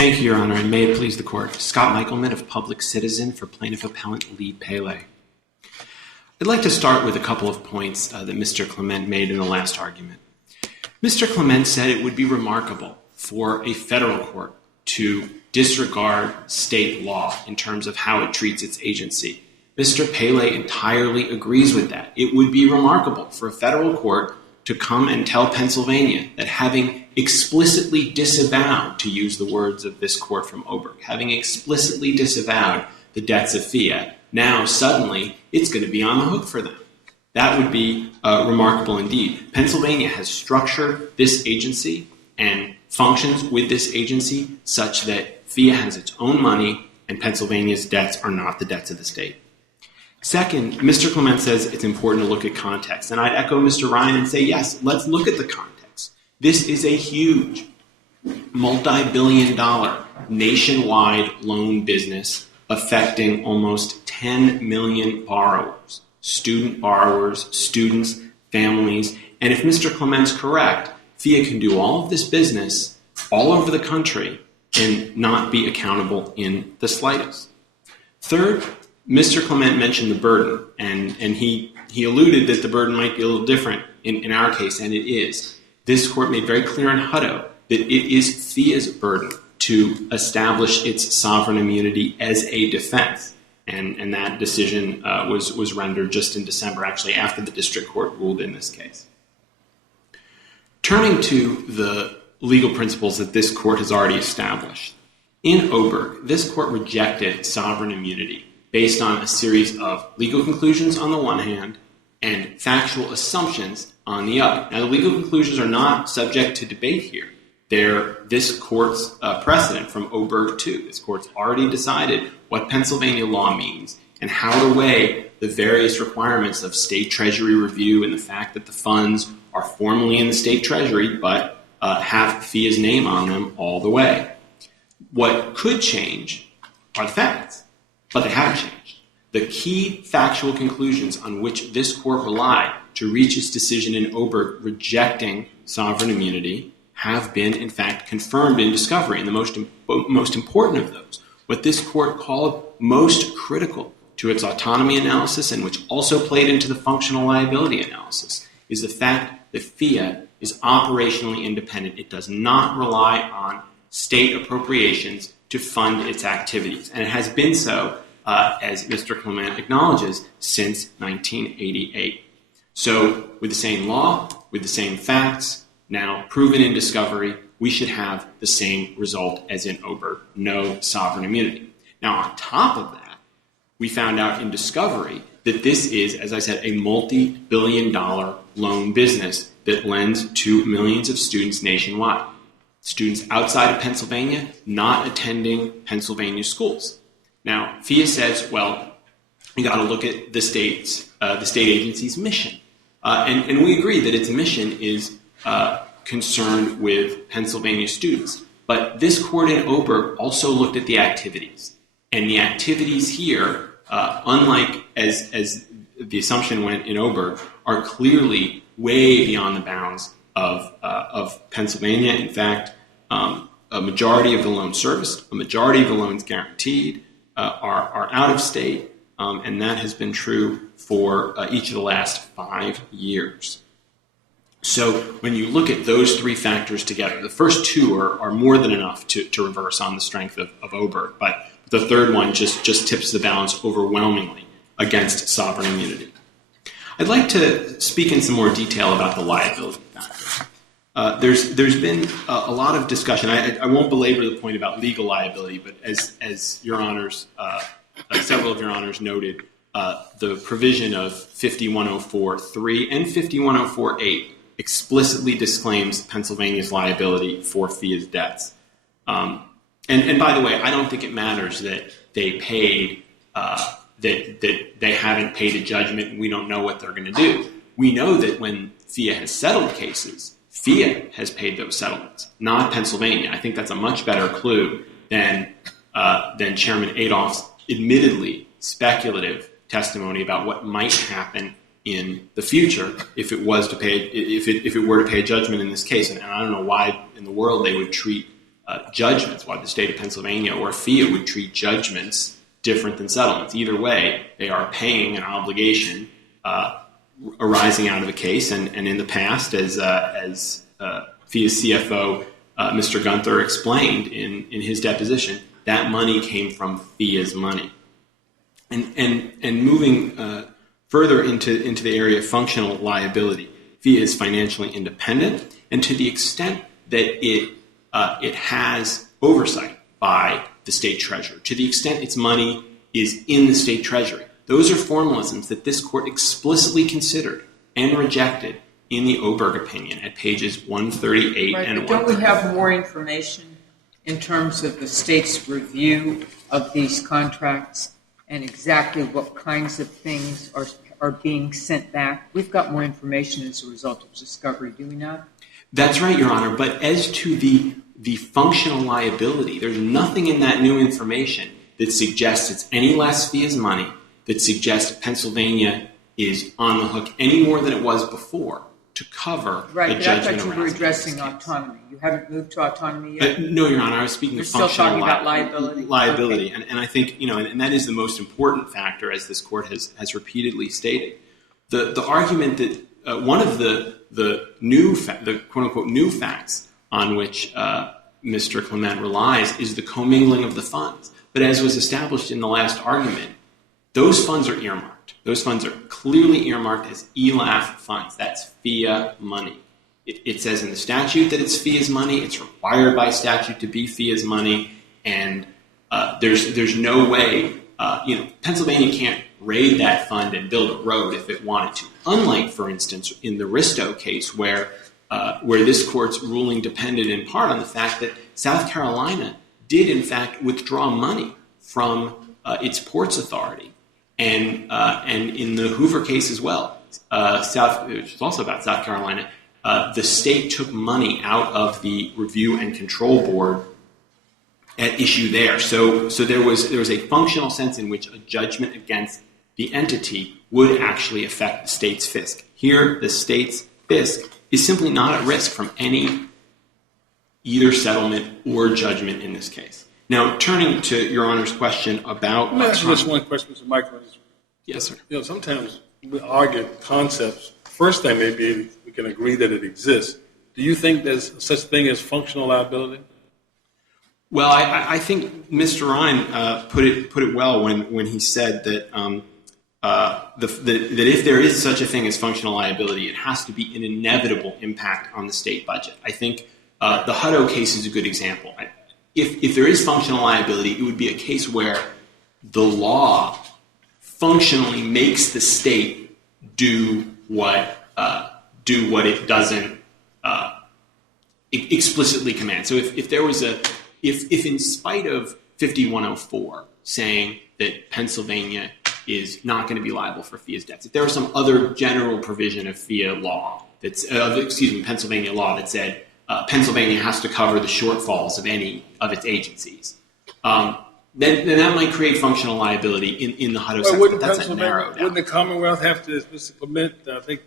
Thank you, Your Honor, and may it please the Court. Scott Michelman of Public Citizen for Plaintiff Appellant Lee Pele. I'd like to start with a couple of points that Mr. Clement made in the last argument. Mr. Clement said it would be remarkable for a federal court to disregard state law in terms of how it treats its agency. Mr. Pele entirely agrees with that. It would be remarkable for a federal court to come and tell Pennsylvania that having explicitly disavowed, to use the words of this court from Oberg, having explicitly disavowed the debts of fiat, now suddenly it's going to be on the hook for them. That would be remarkable indeed. Pennsylvania has structured this agency and functions with this agency such that FIA has its own money and Pennsylvania's debts are not the debts of the state. Second, Mr. Clement says it's important to look at context, and I'd echo Mr. Ryan and say, yes, let's look at the context. This is a huge, multi-billion-dollar nationwide loan business affecting almost 10 million borrowers, student borrowers, students, families, and if Mr. Clement's correct, FIA can do all of this business all over the country and not be accountable in the slightest. Third, Mr. Clement mentioned the burden, and he alluded that the burden might be a little different in our case, and it is. This court made very clear in Hutto that it is FIA's burden to establish its sovereign immunity as a defense, and that decision was rendered just in December, actually after the district court ruled in this case. Turning to the legal principles that this court has already established, in Oberg, this court rejected sovereign immunity based on a series of legal conclusions on the one hand and factual assumptions on the other. Now, the legal conclusions are not subject to debate here. They're this court's precedent from Oberg 2. This court's already decided what Pennsylvania law means and how to weigh the various requirements of state treasury review and the fact that the funds are formally in the state treasury but have FIA's name on them all the way. What could change are the facts, but they haven't changed. The key factual conclusions on which this court relied to reach its decision in Oberg rejecting sovereign immunity have been, in fact, confirmed in discovery. And the most important of those, what this court called most critical to its autonomy analysis and which also played into the functional liability analysis, is the fact that FIA is operationally independent. It does not rely on state appropriations to fund its activities. And it has been so, as Mr. Clement acknowledges, since 1988. So with the same law, with the same facts, now proven in discovery, we should have the same result as in Oberg, no sovereign immunity. Now, on top of that, we found out in discovery that this is, as I said, a multi-billion-dollar loan business that lends to millions of students nationwide. Students outside of Pennsylvania not attending Pennsylvania schools. Now, FIA says, well, you got to look at the state agency's mission. And we agree that its mission is concerned with Pennsylvania students. But this court in Oberg also looked at the activities. And the activities here, unlike as the assumption went in Oberg, are clearly way beyond the bounds of Pennsylvania. In fact, a majority of the loans serviced, a majority of the loans guaranteed are out of state, and that has been true for each of the last 5 years. So when you look at those three factors together, the first two are more than enough to reverse on the strength of Oberg, but the third one just tips the balance overwhelmingly against sovereign immunity. I'd like to speak in some more detail about the liability factor. There's been a lot of discussion. I won't belabor the point about legal liability, but as Your Honors, several of Your Honors noted, the provision of 5104.3 and 5104.8 explicitly disclaims Pennsylvania's liability for FIA's debts. And by the way, I don't think it matters that they paid, that they haven't paid a judgment and we don't know what they're going to do. We know that when FIA has settled cases, FIA has paid those settlements, not Pennsylvania. I think that's a much better clue than Chairman Adolph's admittedly speculative testimony about what might happen in the future if it was to pay, if it were to pay judgment in this case. And I don't know why in the world they would treat judgments, why the state of Pennsylvania or FIA would treat judgments different than settlements. Either way, they are paying an obligation arising out of a case, and in the past, as FIA's CFO, Mr. Gunther, explained in his deposition, that money came from FIA's money. And moving further into the area of functional liability, FIA is financially independent, and to the extent that it has oversight by the state treasurer, to the extent its money is in the state treasury. Those are formalisms that this court explicitly considered and rejected in the Oberg opinion at pages 138 and 139. Don't we have more information in terms of the state's review of these contracts and exactly what kinds of things are being sent back? We've got more information as a result of discovery, do we not? That's right, Your Honor. But as to the functional liability, there's nothing in that new information that suggests it's any less FIA's money, that suggests Pennsylvania is on the hook any more than it was before to cover right, a judgment. Right, but I thought you were addressing autonomy. You haven't moved to autonomy yet? No, Your Honor. I was speaking of functional still talking about liability. Liability, okay. And I think, and that is the most important factor, as this court has repeatedly stated. The argument that one of the quote unquote new facts on which Mr. Clement relies is the commingling of the funds. But as was established in the last argument, those funds are earmarked. Those funds are clearly earmarked as ELAF funds. That's FIA money. It says in the statute that it's FIA's money. It's required by statute to be FIA's money. And there's no way, Pennsylvania can't raid that fund and build a road if it wanted to. Unlike, for instance, in the Risto case where this court's ruling depended in part on the fact that South Carolina did, in fact, withdraw money from its ports authority. And in the Hoover case as well, which is also about South Carolina, the state took money out of the Review and Control Board at issue there. So there was a functional sense in which a judgment against the entity would actually affect the state's fisc. Here, the state's fisc is simply not at risk from either settlement or judgment in this case. Now, turning to Your Honor's question about... Let me ask you just one question, Mr. Michael. Yes, sir. Sometimes we argue concepts. First thing may be we can agree that it exists. Do you think there's such thing as functional liability? Well, I think Mr. Ryan put it well when he said that that if there is such a thing as functional liability, it has to be an inevitable impact on the state budget. I think the Hutto case is a good example. If there is functional liability, it would be a case where the law functionally makes the state do what it doesn't explicitly command. So if there was if in spite of 5104 saying that Pennsylvania is not going to be liable for FIA's debts, if there was some other general provision of FIA law Pennsylvania law that said Pennsylvania has to cover the shortfalls of any of its agencies, then that might create functional liability in the Hutto sense, but that's a narrow down. Wouldn't the Commonwealth have to, Mr. Clement, I think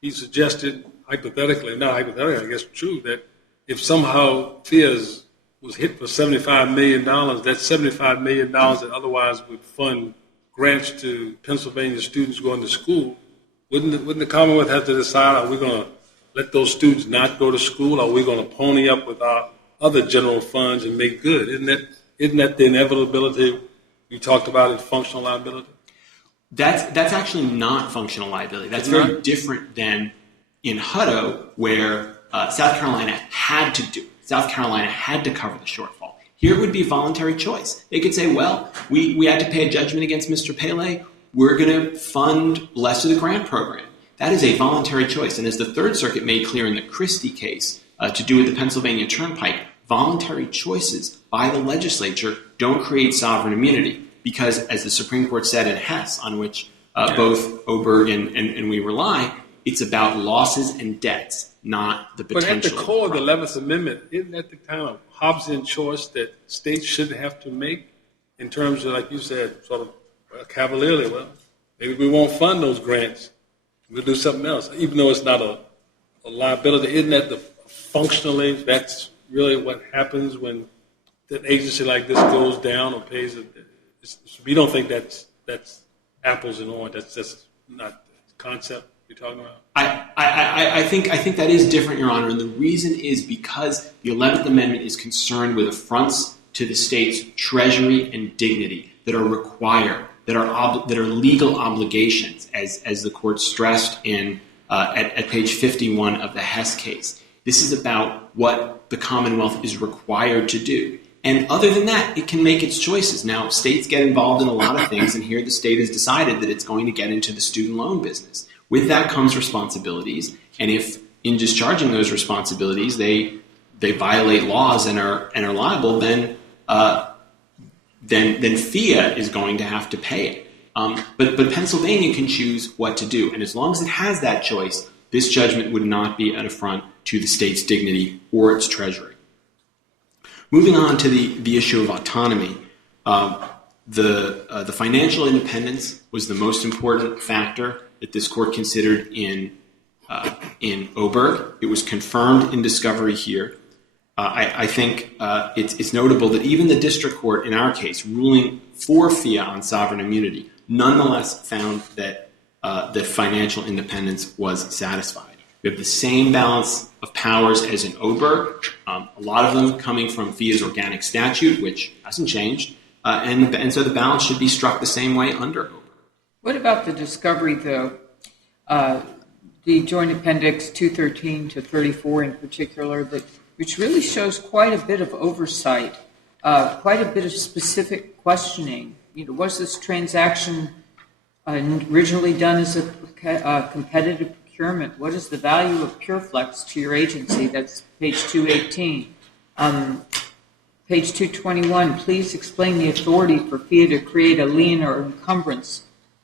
he suggested hypothetically, I guess true, that if somehow FIA's was hit for $75 million, that's $75 million that otherwise would fund grants to Pennsylvania students going to school. Wouldn't the Commonwealth have to decide, are we going to let those students not go to school? Or are we going to pony up with our other general funds and make good? Isn't that the inevitability you talked about in functional liability? That's actually not functional liability. That's very different than in Hutto, where South Carolina had to do it. South Carolina had to cover the shortfall. Here it would be voluntary choice. They could say, well, we had to pay a judgment against Mr. Pele. We're going to fund less of the grant program. That is a voluntary choice. And as the Third Circuit made clear in the Christie case to do with the Pennsylvania Turnpike, voluntary choices by the legislature don't create sovereign immunity because, as the Supreme Court said in Hess, on which both Oberg and we rely, it's about losses and debts, not the potential. But at the core of the 11th Amendment, isn't that the kind of Hobbesian choice that states should have to make in terms of, like you said, sort of cavalierly, well, maybe we won't fund those grants. We'll do something else, even though it's not a liability. Isn't that functionally, that's really what happens when that an agency like this goes down or pays it? We don't think that's apples and oranges. That's just not the concept you're talking about. I think that is different, Your Honor, and the reason is because the 11th Amendment is concerned with affronts to the state's treasury and dignity that are required, that are legal obligations, as the court stressed in at page 51 of the Hess case. This is about what the Commonwealth is required to do. And other than that, it can make its choices. Now, states get involved in a lot of things, and here the state has decided that it's going to get into the student loan business. With that comes responsibilities, and if in discharging those responsibilities they violate laws and are liable, then FIA is going to have to pay it. But Pennsylvania can choose what to do, and as long as it has that choice, this judgment would not be an affront to the state's dignity or its treasury. Moving on to the issue of autonomy, the financial independence was the most important factor that this court considered in Oberg. It was confirmed in discovery here. I think it's notable that even the district court, in our case, ruling for FIA on sovereign immunity, nonetheless found that financial independence was satisfied. We have the same balance of powers as in Oberg, a lot of them coming from FIA's organic statute, which hasn't changed, and so the balance should be struck the same way under Oberg. What about the discovery, though? The Joint Appendix 213 to 34 in particular, which really shows quite a bit of oversight, quite a bit of specific questioning. Was this transaction originally done as a competitive procurement? What is the value of PureFlex to your agency? That's page 218. Page 221, please explain the authority for FIA to create a lien or encumbrance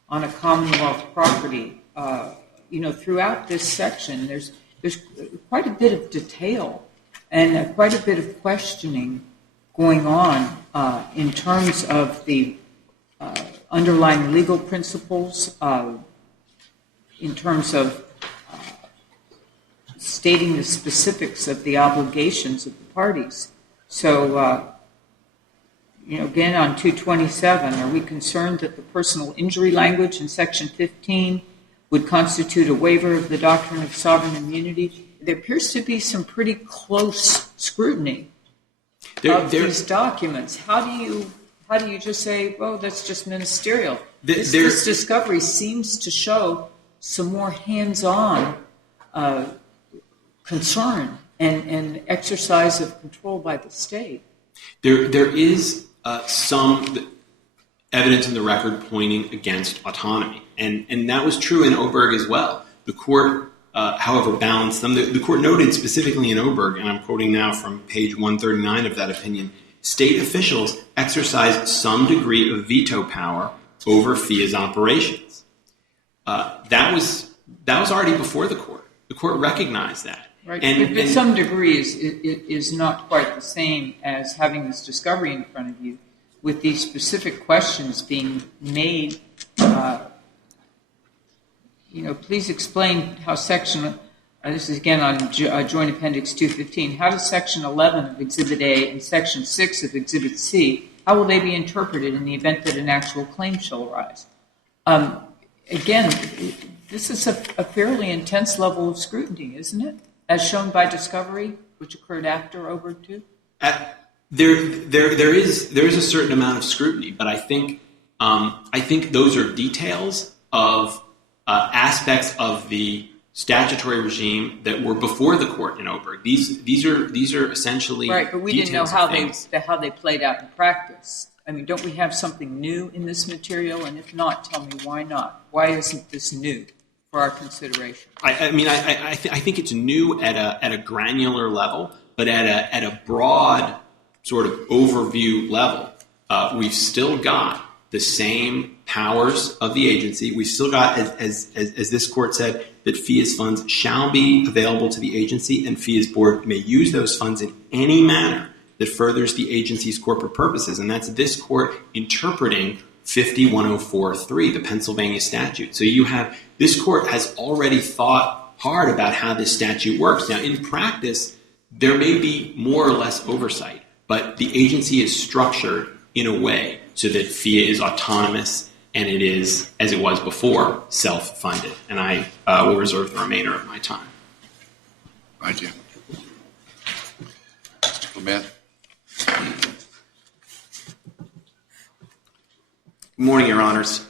on a Commonwealth property. Throughout this section, there's quite a bit of detail and quite a bit of questioning going on in terms of the underlying legal principles, in terms of stating the specifics of the obligations of the parties. So, again, on 227, are we concerned that the personal injury language in Section 15 would constitute a waiver of the doctrine of sovereign immunity? There appears to be some pretty close scrutiny of these documents. How do you just say, well, that's just ministerial? This discovery seems to show some more hands-on concern and exercise of control by the state. There is some evidence in the record pointing against autonomy, and that was true in Oberg as well. The court, however, balanced them. The court noted specifically in Oberg, and I'm quoting now from page 139 of that opinion, state officials exercise some degree of veto power over FIA's operations. That was already before the court. The court recognized that. Right, but some degree is not quite the same as having this discovery in front of you with these specific questions being made. Please explain how Section, this is again on Joint Appendix 215, how does Section 11 of Exhibit A and Section 6 of Exhibit C, how will they be interpreted in the event that an actual claim shall arise? Again, this is a fairly intense level of scrutiny, isn't it? As shown by discovery, which occurred after Oberg 2? There is a certain amount of scrutiny, but I think those are details of aspects of the statutory regime that were before the court in Oberg. These are essentially right, but we didn't know how they played out in practice. I mean, don't we have something new in this material? And if not, tell me why not? Why isn't this new for our consideration? I think it's new at a granular level, but at a broad sort of overview level, we've still got the same powers of the agency. We've still got, as this court said, that FIA's funds shall be available to the agency, and FIA's board may use those funds in any manner that furthers the agency's corporate purposes. And that's this court interpreting 50104.3, the Pennsylvania statute. So this court has already thought hard about how this statute works. Now, in practice, there may be more or less oversight, but the agency is structured in a way so that FIA is autonomous and it is, as it was before, self-funded. And I will reserve the remainder of my time. Thank you. Mr. Clement. Good morning, Your Honors.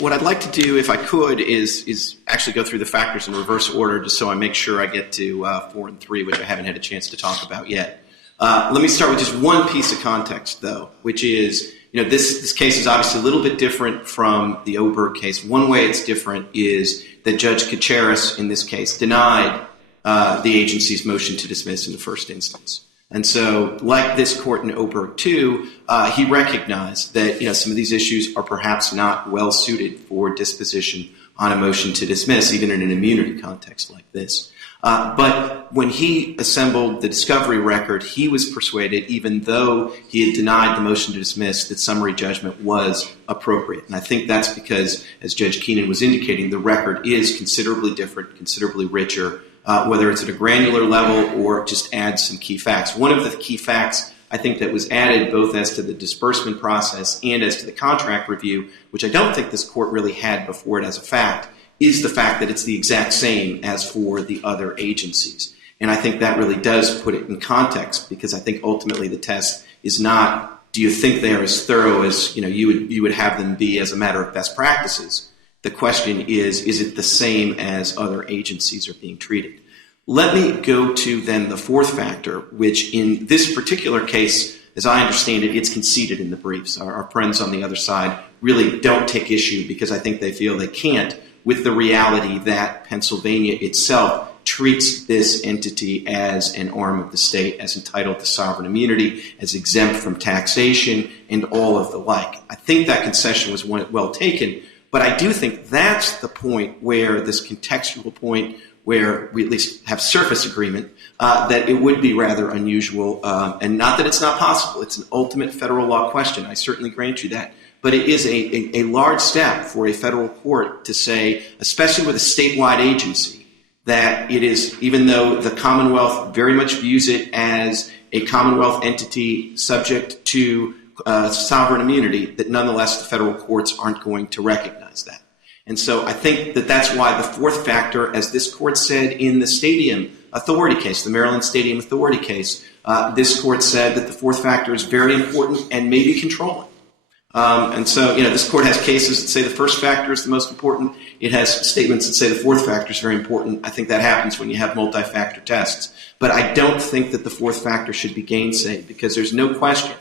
What I'd like to do, if I could, is actually go through the factors in reverse order just so I make sure I get to 4 and 3, which I haven't had a chance to talk about yet. Let me start with just one piece of context, though, which is, this case is obviously a little bit different from the Oberg case. One way it's different is that Judge Kacharis, in this case, denied the agency's motion to dismiss in the first instance. And so, like this court in Oberg 2, he recognized that some of these issues are perhaps not well suited for disposition on a motion to dismiss, even in an immunity context like this. But when he assembled the discovery record, he was persuaded, even though he had denied the motion to dismiss, that summary judgment was appropriate. And I think that's because, as Judge Keenan was indicating, the record is considerably different, considerably richer, whether it's at a granular level or just adds some key facts. One of the key facts I think that was added both as to the disbursement process and as to the contract review, which I don't think this court really had before it as a fact, is the fact that it's the exact same as for the other agencies. And I think that really does put it in context, because I think ultimately the test is not, do you think they are as thorough as you would have them be as a matter of best practices? The question is it the same as other agencies are being treated? Let me go to then the fourth factor, which in this particular case, as I understand it, it's conceded in the briefs. Our friends on the other side really don't take issue because I think they feel they can't with the reality that Pennsylvania itself treats this entity as an arm of the state, as entitled to sovereign immunity, as exempt from taxation, and all of the like. I think that concession was well taken, but I do think that's the point where this contextual point where we at least have surface agreement that it would be rather unusual, and not that it's not possible. It's an ultimate federal law question. I certainly grant you that. But it is a large step for a federal court to say, especially with a statewide agency, that it is, even though the Commonwealth very much views it as a Commonwealth entity subject to sovereign immunity, that nonetheless the federal courts aren't going to recognize that. And so I think that that's why the fourth factor, as this court said in the Stadium Authority case, the Maryland Stadium Authority case, this court said that the fourth factor is very important and maybe controlling. And so, this court has cases that say the first factor is the most important. It has statements that say the fourth factor is very important. I think that happens when you have multi-factor tests. But I don't think that the fourth factor should be gainsaid, because there's no question.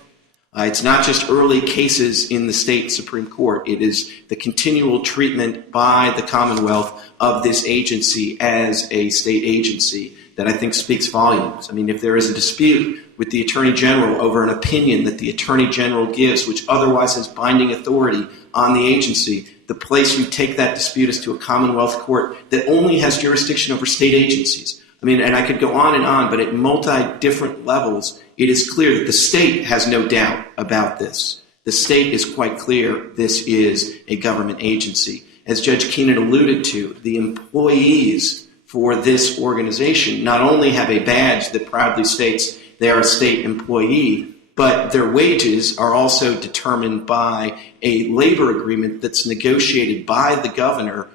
It's not just early cases in the state Supreme Court. It is the continual treatment by the Commonwealth of this agency as a state agency that I think speaks volumes. I mean, if there is a dispute with the Attorney General over an opinion that the Attorney General gives, which otherwise has binding authority on the agency, the place you take that dispute is to a Commonwealth court that only has jurisdiction over state agencies. I mean, and I could go on, but at multi-different levels, it is clear that the state has no doubt about this. The state is quite clear this is a government agency. As Judge Keenan alluded to, the employees for this organization not only have a badge that proudly states they are a state employee, but their wages are also determined by a labor agreement that's negotiated by the governor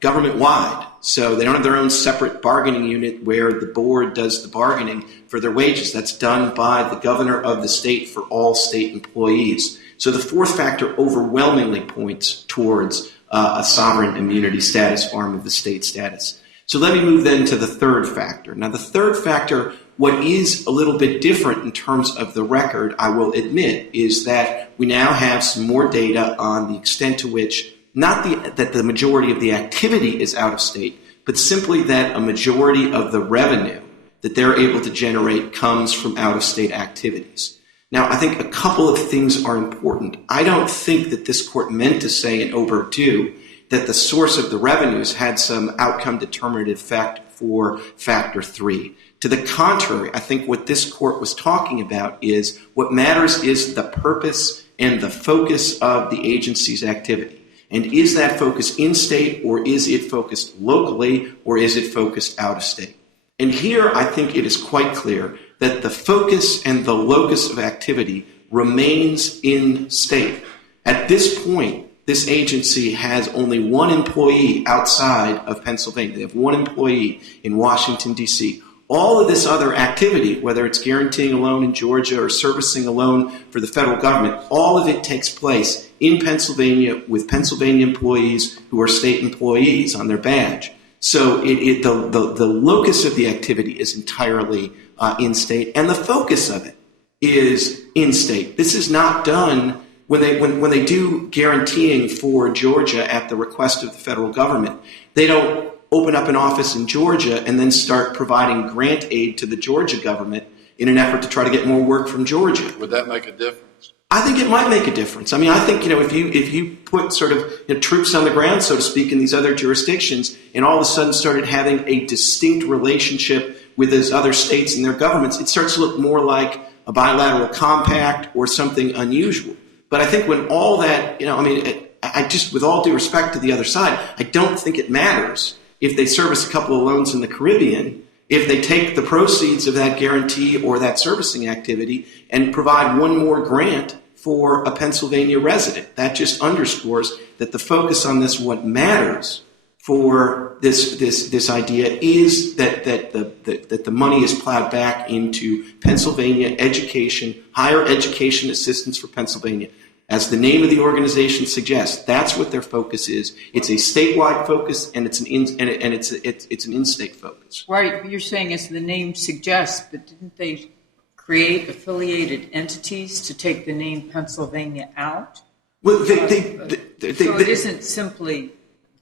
government-wide. So they don't have their own separate bargaining unit where the board does the bargaining for their wages. That's done by the governor of the state for all state employees. So the fourth factor overwhelmingly points towards a sovereign immunity status, arm of the state status. So let me move then to the third factor. Now, the third factor, what is a little bit different in terms of the record, I will admit, is that we now have some more data on the extent to which that the majority of the activity is out of state, but simply that a majority of the revenue that they're able to generate comes from out of state activities. Now, I think a couple of things are important. I don't think that this court meant to say in Oberg 2 that the source of the revenues had some outcome determinative effect for factor 3. To the contrary, I think what this court was talking about is what matters is the purpose and the focus of the agency's activity. And is that focus in state, or is it focused locally, or is it focused out of state? And here I think it is quite clear that the focus and the locus of activity remains in state. At this point, this agency has only one employee outside of Pennsylvania. They have one employee in Washington, D.C. All of this other activity, whether it's guaranteeing a loan in Georgia or servicing a loan for the federal government, all of it takes place in Pennsylvania with Pennsylvania employees who are state employees on their badge. So the locus of the activity is entirely in state, and the focus of it is in state. This is not done when they do guaranteeing for Georgia at the request of the federal government. They don't open up an office in Georgia and then start providing grant aid to the Georgia government in an effort to try to get more work from Georgia. Would that make a difference? I think it might make a difference. I mean, I think, if you put sort of troops on the ground, so to speak, in these other jurisdictions, and all of a sudden started having a distinct relationship with those other states and their governments, it starts to look more like a bilateral compact or something unusual. But I think when all that, I just, with all due respect to the other side, I don't think it matters if they service a couple of loans in the Caribbean, if they take the proceeds of that guarantee or that servicing activity and provide one more grant for a Pennsylvania resident. That just underscores that the focus on this, what matters for this idea, is that the money is plowed back into Pennsylvania education, higher education assistance for Pennsylvania. As the name of the organization suggests, that's what their focus is. It's a statewide focus, and it's an in-state focus. Right, but you're saying, as the name suggests, but didn't they create affiliated entities to take the name Pennsylvania out? Well, so it isn't simply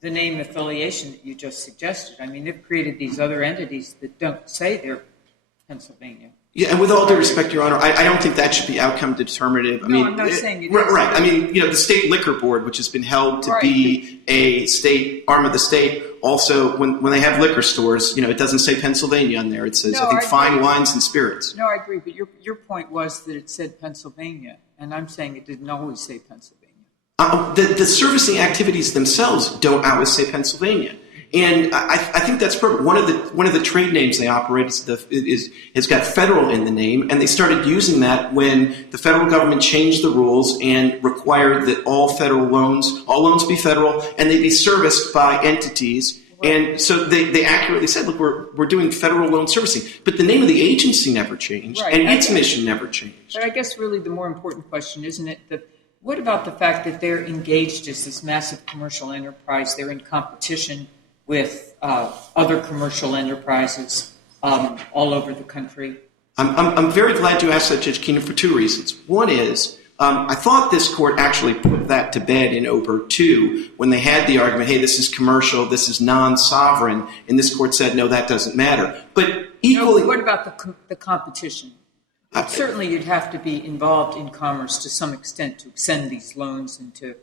the name affiliation that you just suggested. I mean, they've created these other entities that don't say they're Pennsylvania. Yeah, and with all due respect, Your Honor, I don't think that should be outcome determinative. I'm not saying it is. Right. I mean, the State Liquor Board, which has been held to be a state arm of the state, also, when they have liquor stores, it doesn't say Pennsylvania on there. It says, I think, fine wines and spirits. No, I agree, but your point was that it said Pennsylvania, and I'm saying it didn't always say Pennsylvania. The servicing activities themselves don't always say Pennsylvania. And I think that's perfect. One of the trade names they operate has got federal in the name, and they started using that when the federal government changed the rules and required that all loans be federal, and they be serviced by entities. And so they accurately said, look, we're doing federal loan servicing. But the name of the agency never changed, and its mission never changed. But I guess really the more important question, isn't it, what about the fact that they're engaged as this massive commercial enterprise? They're in competition with other commercial enterprises all over the country? I'm very glad you asked that, Judge Keenan, for two reasons. One is, I thought this court actually put that to bed in Oberg 2 when they had the argument, hey, this is commercial, this is non-sovereign, and this court said, no, that doesn't matter. But equally... No, what about the competition? Certainly you'd have to be involved in commerce to some extent to extend these loans and to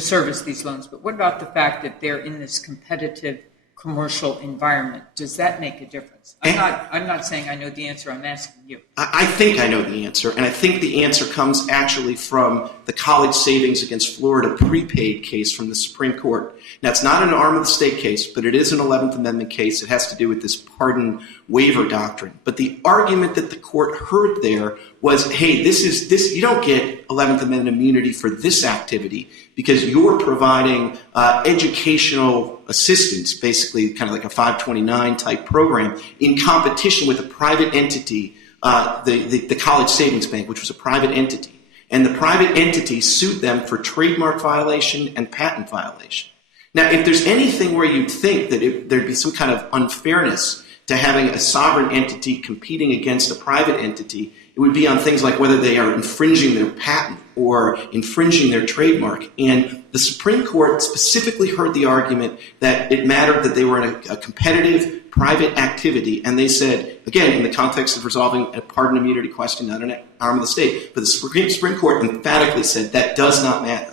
service these loans. But what about the fact that they're in this competitive commercial environment? Does that make a difference? I'm not saying I know the answer. I'm asking you. I think I know the answer, and I think the answer comes actually from the College Savings Against Florida prepaid case from the Supreme Court. Now, it's not an arm of the state case, but it is an 11th Amendment case. It has to do with this pardon waiver doctrine. But the argument that the court heard there was, hey, this you don't get 11th Amendment immunity for this activity because you're providing educational assistance, basically kind of like a 529 type program, in competition with a private entity, the College Savings Bank, which was a private entity. And the private entity sued them for trademark violation and patent violation. Now, if there's anything where you'd think that there'd be some kind of unfairness to having a sovereign entity competing against a private entity, it would be on things like whether they are infringing their patent or infringing their trademark. And the Supreme Court specifically heard the argument that it mattered that they were in a competitive private activity. And they said, again, in the context of resolving a pardon immunity question, not an arm of the state, but the Supreme Court emphatically said that does not matter.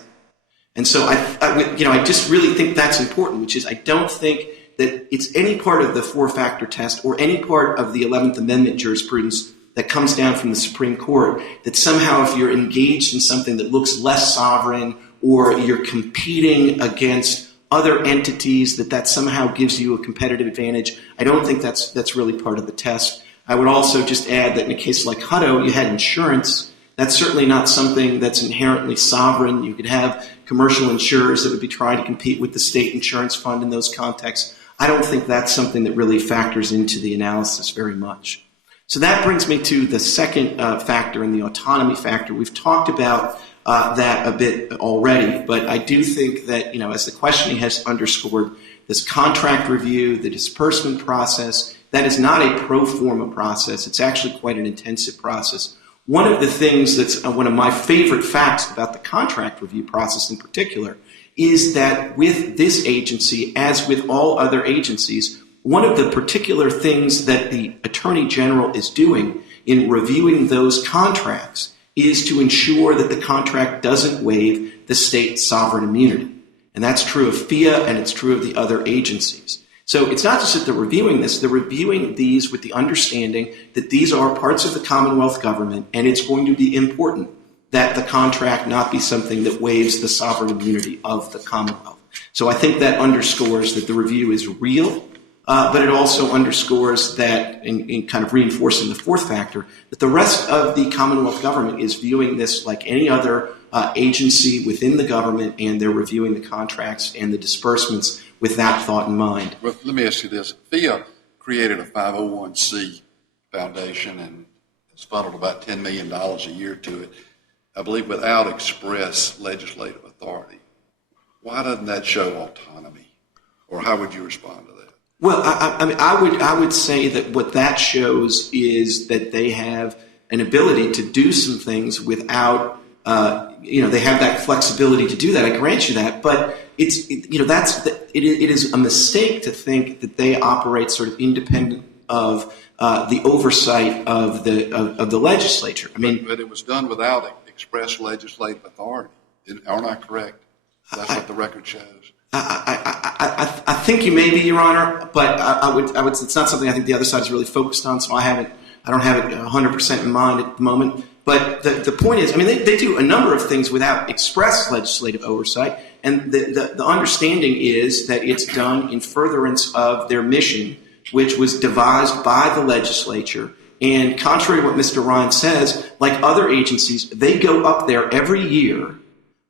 And so I just really think that's important, which is I don't think that it's any part of the four-factor test or any part of the 11th Amendment jurisprudence that comes down from the Supreme Court that somehow if you're engaged in something that looks less sovereign or you're competing against other entities that somehow gives you a competitive advantage. I don't think that's really part of the test. I would also just add that in a case like Hutto, you had insurance. That's certainly not something that's inherently sovereign. You could have commercial insurers that would be trying to compete with the state insurance fund in those contexts. I don't think that's something that really factors into the analysis very much. So that brings me to the second factor in the autonomy factor. We've talked about that a bit already, but I do think that, as the questioning has underscored, this contract review, the disbursement process, that is not a pro forma process. It's actually quite an intensive process. One of the things that's one of my favorite facts about the contract review process in particular is that with this agency, as with all other agencies, one of the particular things that the Attorney General is doing in reviewing those contracts is to ensure that the contract doesn't waive the state's sovereign immunity. And that's true of FIA and it's true of the other agencies. So it's not just that they're reviewing this, they're reviewing these with the understanding that these are parts of the Commonwealth government and it's going to be important that the contract not be something that waives the sovereign immunity of the Commonwealth. So I think that underscores that the review is real, but it also underscores that, in kind of reinforcing the fourth factor, that the rest of the Commonwealth government is viewing this like any other agency within the government, and they're reviewing the contracts and the disbursements with that thought in mind. Well, let me ask you this. FIA created a 501c foundation and has funneled about $10 million a year to it, I believe without express legislative authority. Why doesn't that show autonomy? Or how would you respond to that? Well, I would say that what that shows is that they have an ability to do some things without, they have that flexibility to do that. I grant you that, but it is a mistake to think that they operate sort of independent of the oversight of the legislature. But it was done without express legislative authority. Aren't I correct? That's what the record shows. I think you may be, Your Honor, but I would. It's not something I think the other side is really focused on, so I don't have it 100% in mind at the moment. But the point is, they do a number of things without express legislative oversight, and the understanding is that it's done in furtherance of their mission, which was devised by the legislature. And contrary to what Mr. Ryan says, like other agencies, they go up there every year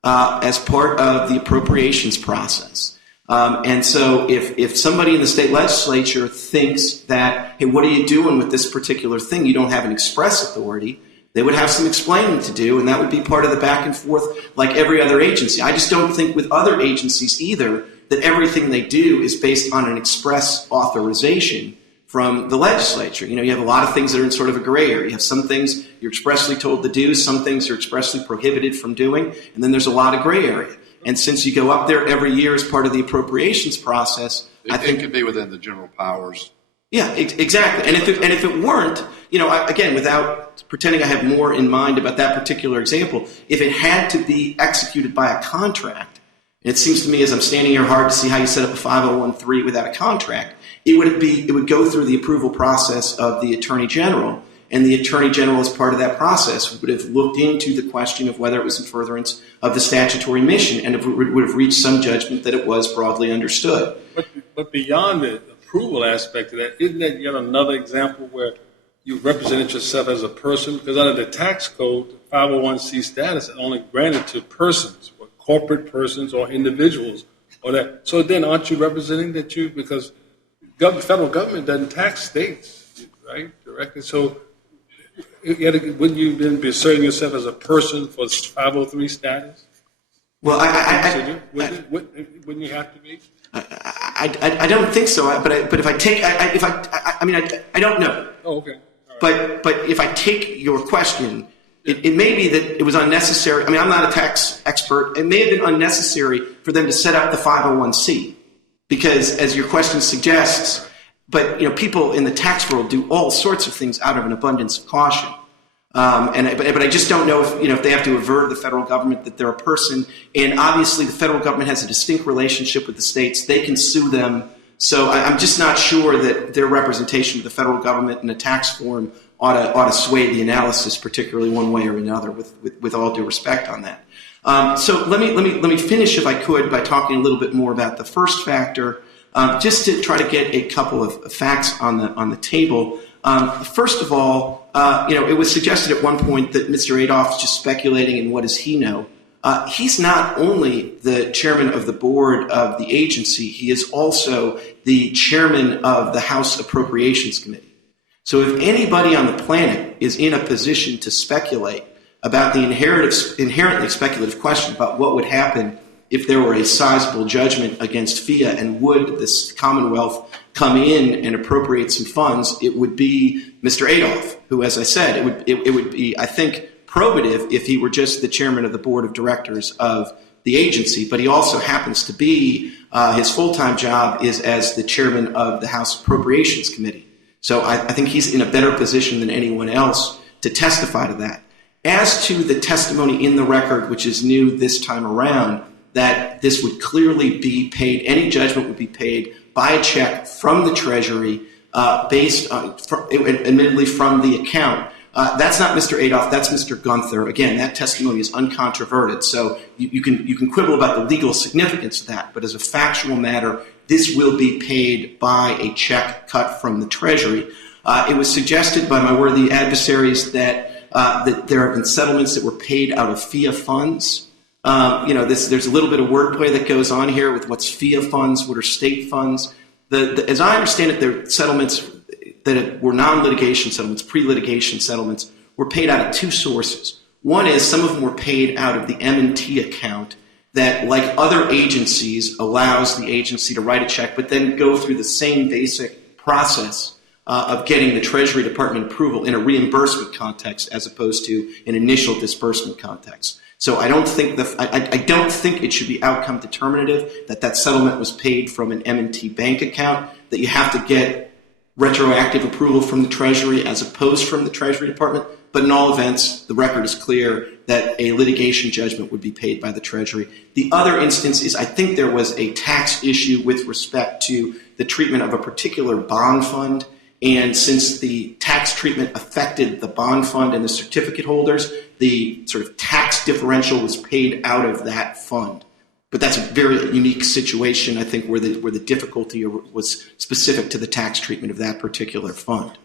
as part of the appropriations process. And so if somebody in the state legislature thinks that, hey, what are you doing with this particular thing? You don't have an express authority. They would have some explaining to do, and that would be part of the back and forth like every other agency. I just don't think with other agencies either that everything they do is based on an express authorization from the legislature. You have a lot of things that are in sort of a gray area. You have some things you're expressly told to do, some things you're expressly prohibited from doing, and then there's a lot of gray area. And since you go up there every year as part of the appropriations process, I think it could be within the general powers. Yeah, exactly. And if it weren't, again, without pretending I have more in mind about that particular example, if it had to be executed by a contract, and it seems to me as I'm standing here hard to see how you set up a 501(c) without a contract, it would go through the approval process of the Attorney General, and the Attorney General, as part of that process, would have looked into the question of whether it was in furtherance of the statutory mission, and would have reached some judgment that it was broadly understood. But beyond the approval aspect of that, isn't that yet another example where you represented yourself as a person? Because under the tax code, the 501c status is only granted to persons, or corporate persons or individuals, or that. So then, aren't you representing that because federal government doesn't tax states, right, directly? So wouldn't you then be asserting yourself as a person for 503 status? Well, wouldn't you have to be? I don't think so. But if I take, I don't know. Oh, okay. Right. But if I take your question, it may be that it was unnecessary. I'm not a tax expert. It may have been unnecessary for them to set up the 501c because, as your question suggests, but people in the tax world do all sorts of things out of an abundance of caution. But I just don't know if they have to avert the federal government that they're a person. And obviously, the federal government has a distinct relationship with the states. They can sue them. So I'm just not sure that their representation of the federal government in a tax form ought to sway the analysis, particularly one way or another. With all due respect on that. So let me finish, if I could, by talking a little bit more about the first factor, just to try to get a couple of facts on the table. First of all, it was suggested at one point that Mr. Adolph is just speculating in what does he know. He's not only the chairman of the board of the agency, he is also the chairman of the House Appropriations Committee. So if anybody on the planet is in a position to speculate about the inherently speculative question about what would happen if there were a sizable judgment against FIA and would this Commonwealth come in and appropriate some funds, it would be Mr. Adolph, who, as I said, it would be, I think, probative if he were just the chairman of the board of directors of the agency, but he also happens to be, his full-time job is as the chairman of the House Appropriations Committee. So I think he's in a better position than anyone else to testify to that. As to the testimony in the record, which is new this time around, that this would clearly be paid, any judgment would be paid by a check from the Treasury admittedly from the account. That's not Mr. Adolph, that's Mr. Gunther. Again, that testimony is uncontroverted, so you can quibble about the legal significance of that, but as a factual matter, this will be paid by a check cut from the Treasury. It was suggested by my worthy adversaries that there have been settlements that were paid out of FIA funds. There's a little bit of wordplay that goes on here with what's FIA funds, what are state funds. As I understand it, there are settlements that were non-litigation settlements, pre-litigation settlements, were paid out of two sources. One is some of them were paid out of the M&T account that, like other agencies, allows the agency to write a check, but then go through the same basic process of getting the Treasury Department approval in a reimbursement context as opposed to an initial disbursement context. So I don't think it should be outcome determinative that settlement was paid from an M&T bank account, that you have to get retroactive approval from the Treasury as opposed from the Treasury Department. But in all events, the record is clear that a litigation judgment would be paid by the Treasury. The other instance is I think there was a tax issue with respect to the treatment of a particular bond fund. And since the tax treatment affected the bond fund and the certificate holders, the sort of tax differential was paid out of that fund. But that's a very unique situation, I think, where the difficulty was specific to the tax treatment of that particular fund.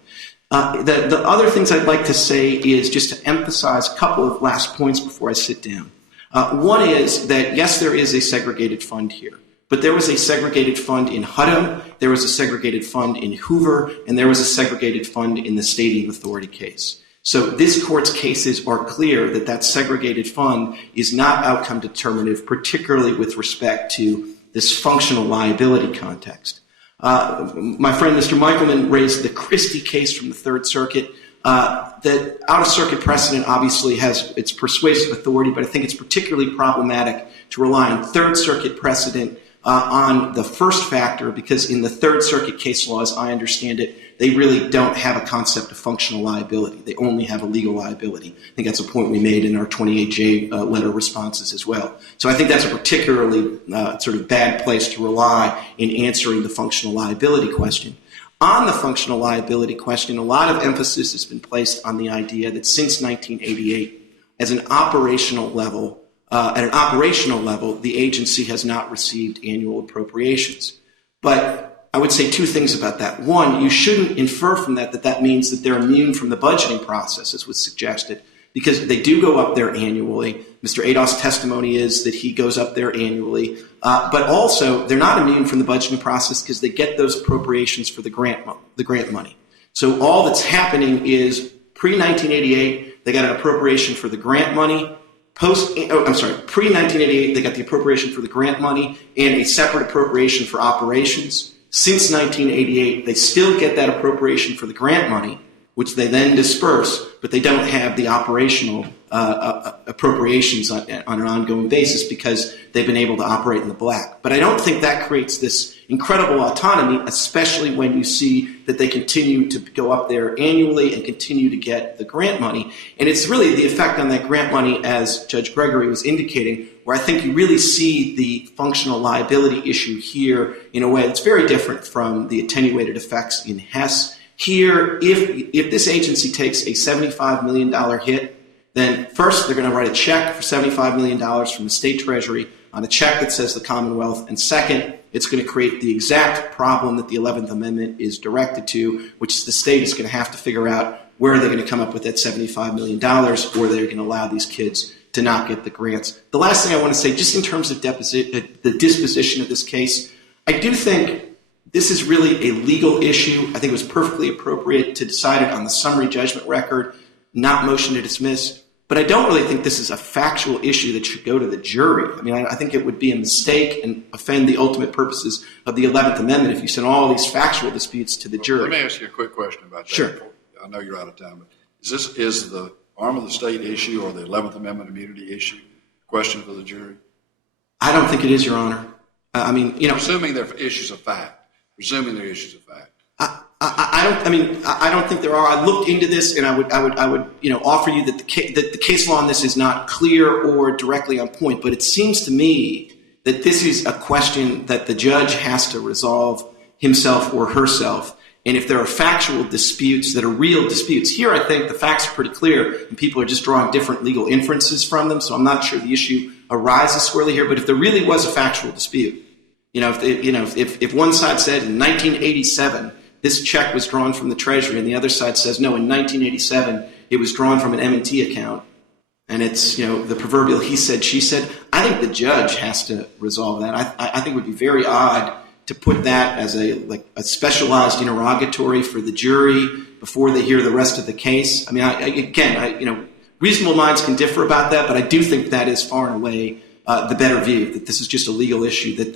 The other things I'd like to say is just to emphasize a couple of last points before I sit down. One is that, yes, there is a segregated fund here. But there was a segregated fund in Hutto, there was a segregated fund in Hoover, and there was a segregated fund in the Stadium Authority case. So this court's cases are clear that that segregated fund is not outcome determinative, particularly with respect to this functional liability context. My friend Mr. Michelman raised the Christie case from the Third Circuit. That out-of-circuit precedent obviously has its persuasive authority, but I think it's particularly problematic to rely on Third Circuit precedent on the first factor, because in the Third Circuit case law, as I understand it, they really don't have a concept of functional liability. They only have a legal liability. I think that's a point we made in our 28J letter responses as well. So I think that's a particularly sort of bad place to rely in answering the functional liability question. On the functional liability question, a lot of emphasis has been placed on the idea that since 1988, at an operational level, the agency has not received annual appropriations. But I would say two things about that. One, you shouldn't infer from that means that they're immune from the budgeting process, as was suggested, because they do go up there annually. Mr. Adolph's testimony is that he goes up there annually. But also, they're not immune from the budgeting process because they get those appropriations for the grant money. So all that's happening is pre-1988, they got an appropriation for the grant money. Pre-1988, they got the appropriation for the grant money and a separate appropriation for operations. Since 1988, they still get that appropriation for the grant money, which they then disperse, but they don't have the operational appropriations on an ongoing basis because they've been able to operate in the black. But I don't think that creates this incredible autonomy, especially when you see that they continue to go up there annually and continue to get the grant money. And it's really the effect on that grant money, as Judge Gregory was indicating, where I think you really see the functional liability issue here in a way that's very different from the attenuated effects in Hess. Here, if this agency takes a $75 million hit, then first they're going to write a check for $75 million from the state treasury on a check that says the Commonwealth, and second, It's going to create the exact problem that the 11th Amendment is directed to, which is the state is going to have to figure out where are they going to come up with that $75 million, or they're going to allow these kids to not get the grants. The last thing I want to say, just in terms of the disposition of this case, I do think this is really a legal issue. I think it was perfectly appropriate to decide it on the summary judgment record, not motion to dismiss. But I don't really think this is a factual issue that should go to the jury. I mean, I think it would be a mistake and offend the ultimate purposes of the 11th Amendment if you sent all these factual disputes to the jury. Let me ask you a quick question about that. Sure. I know you're out of time, but is the arm of the state issue or the 11th Amendment immunity issue a question for the jury? I don't think it is, Your Honor. I mean, Presuming they're issues of fact. I don't think there are. I looked into this, and I would offer you that the case law on this is not clear or directly on point. But it seems to me that this is a question that the judge has to resolve himself or herself. And if there are factual disputes that are real disputes, here I think the facts are pretty clear, and people are just drawing different legal inferences from them. So I'm not sure the issue arises squarely here. But if there really was a factual dispute, if one side said in 1987 this check was drawn from the Treasury, and the other side says no, in 1987 it was drawn from an M&T account, and it's the proverbial he said she said, I think the judge has to resolve that. I think it would be very odd to put that as a specialized interrogatory for the jury before they hear the rest of the case. I mean, reasonable minds can differ about that, but I do think that is far and away the better view, that this is just a legal issue that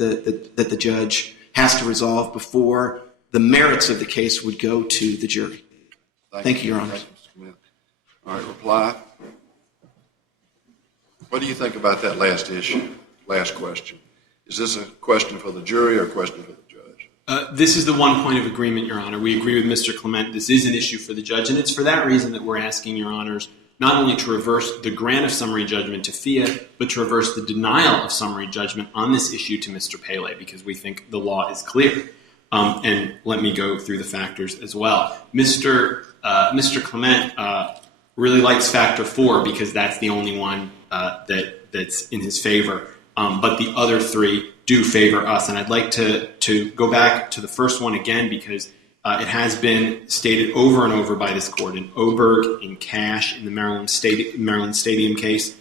the judge has to resolve before the merits of the case would go to the jury. Thank you, Your Honor. All right, reply. What do you think about that last issue, last question? Is this a question for the jury or a question for the judge? This is the one point of agreement, Your Honor. We agree with Mr. Clement. This is an issue for the judge, and it's for that reason that we're asking Your Honors not only to reverse the grant of summary judgment to FIA, but to reverse the denial of summary judgment on this issue to Mr. Pele, because we think the law is clear. And let me go through the factors as well. Mr. Clement really likes factor 4 because that's the only one that's in his favor. But the other three do favor us. And I'd like to go back to the first one again because it has been stated over and over by this court in Oberg, in Cash, in the Maryland Stadium case,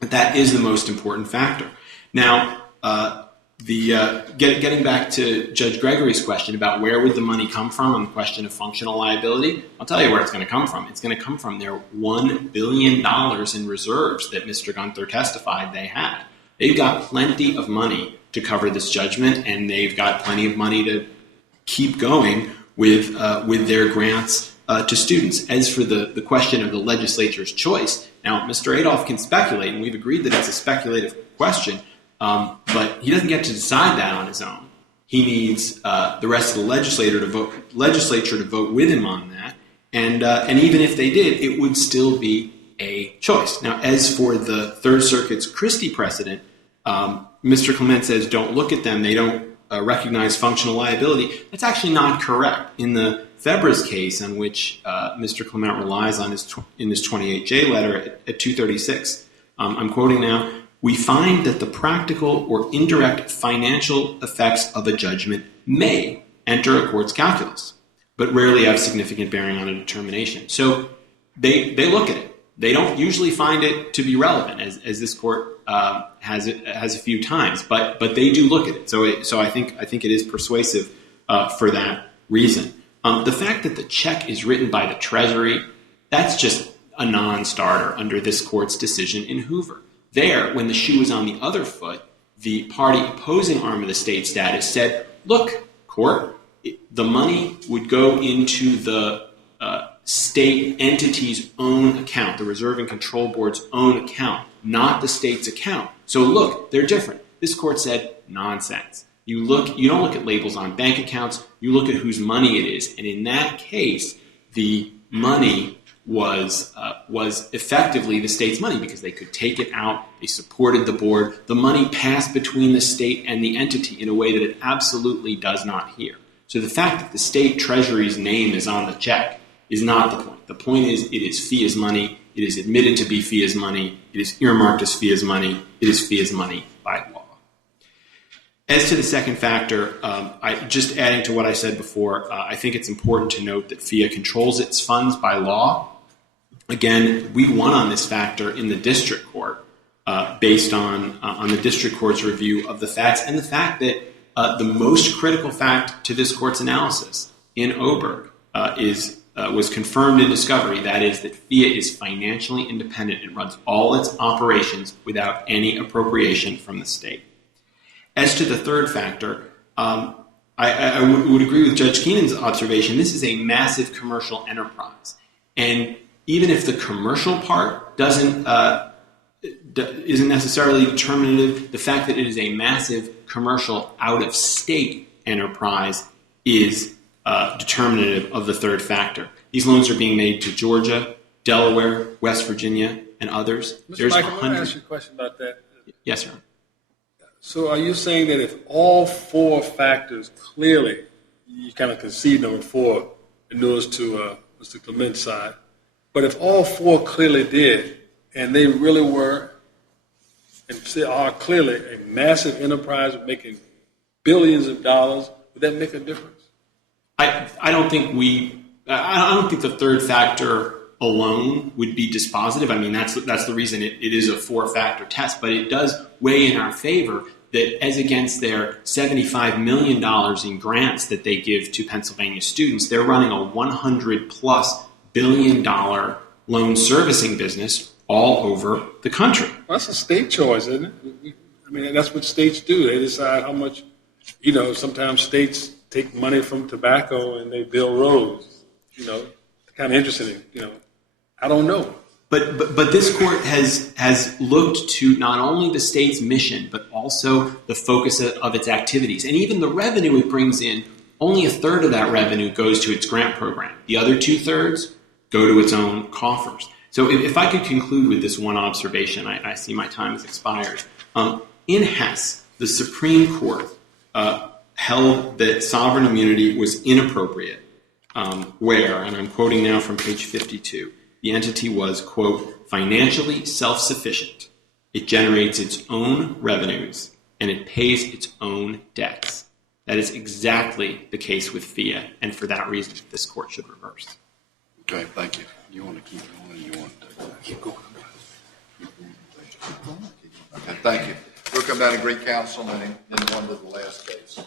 that is the most important factor. Now, getting back to Judge Gregory's question about where would the money come from on the question of functional liability, I'll tell you where it's going to come from. It's going to come from their $1 billion in reserves that Mr. Gunther testified they had. They've got plenty of money to cover this judgment, and they've got plenty of money to keep going with their grants to students. As for the question of the legislature's choice, now Mr. Adolph can speculate, and we've agreed that it's a speculative question, but he doesn't get to decide that on his own. He needs the rest of the legislature to vote with him on that, and even if they did, it would still be a choice. Now, as for the Third Circuit's Christie precedent, Mr. Clement says don't look at them. They don't recognize functional liability. That's actually not correct. In the Febres case, on which Mr. Clement relies on in his 28J letter at 236, I'm quoting now, we find that the practical or indirect financial effects of a judgment may enter a court's calculus, but rarely have significant bearing on a determination. So they look at it. They don't usually find it to be relevant, as this court has a few times, but they do look at it. So I think it is persuasive for that reason. The fact that the check is written by the Treasury, that's just a non-starter under this court's decision in Hoover. There, when the shoe was on the other foot, the party opposing arm of the state status said, look, court, the money would go into the state entity's own account, the Reserve and Control Board's own account, not the state's account. So look, they're different. This court said, nonsense. You don't look at labels on bank accounts, you look at whose money it is. And in that case, the money was effectively the state's money because they could take it out, they supported the board. The money passed between the state and the entity in a way that it absolutely does not here. So the fact that the state treasury's name is on the check is not the point. The point is it is FIA's money, it is admitted to be FIA's money, it is earmarked as FIA's money, it is FIA's money by law. As to the second factor, just adding to what I said before, I think it's important to note that FIA controls its funds by law. Again, we won on this factor in the district court based on the district court's review of the facts and the fact that the most critical fact to this court's analysis in Oberg was confirmed in discovery. That is that FIA is financially independent and runs all its operations without any appropriation from the state. As to the third factor, I would agree with Judge Keenan's observation. This is a massive commercial enterprise. And even if the commercial part isn't necessarily determinative, the fact that it is a massive commercial out-of-state enterprise is determinative of the third factor. These loans are being made to Georgia, Delaware, West Virginia, and others. Mr. Michael, let me ask you a question about that. Yes, sir. So are you saying that if all four factors clearly, you kind of concede number four, endures to Mr. Clement's side, but if all four clearly did, and they really were, and are clearly a massive enterprise making billions of dollars, would that make a difference? I don't think the third factor alone would be dispositive. I mean, that's the reason it is a four-factor test, but it does weigh in our favor that as against their $75 million in grants that they give to Pennsylvania students, they're running a $100+ billion loan servicing business all over the country. Well, that's a state choice, isn't it? I mean, that's what states do. They decide how much, sometimes states take money from tobacco and they build roads. Kind of interesting, I don't know. But this court has looked to not only the state's mission, but also the focus of its activities. And even the revenue it brings in, only a third of that revenue goes to its grant program. The other 2/3 go to its own coffers. So if I could conclude with this one observation, I see my time has expired. In Hess, the Supreme Court held that sovereign immunity was inappropriate, where, and I'm quoting now from page 52, the entity was, quote, financially self-sufficient. It generates its own revenues, and it pays its own debts. That is exactly the case with FIA, and for that reason, this court should reverse. Okay, thank you. You want to keep going, or you want to keep going? Okay, thank you. We'll come down to Greek Council and then on to the last case.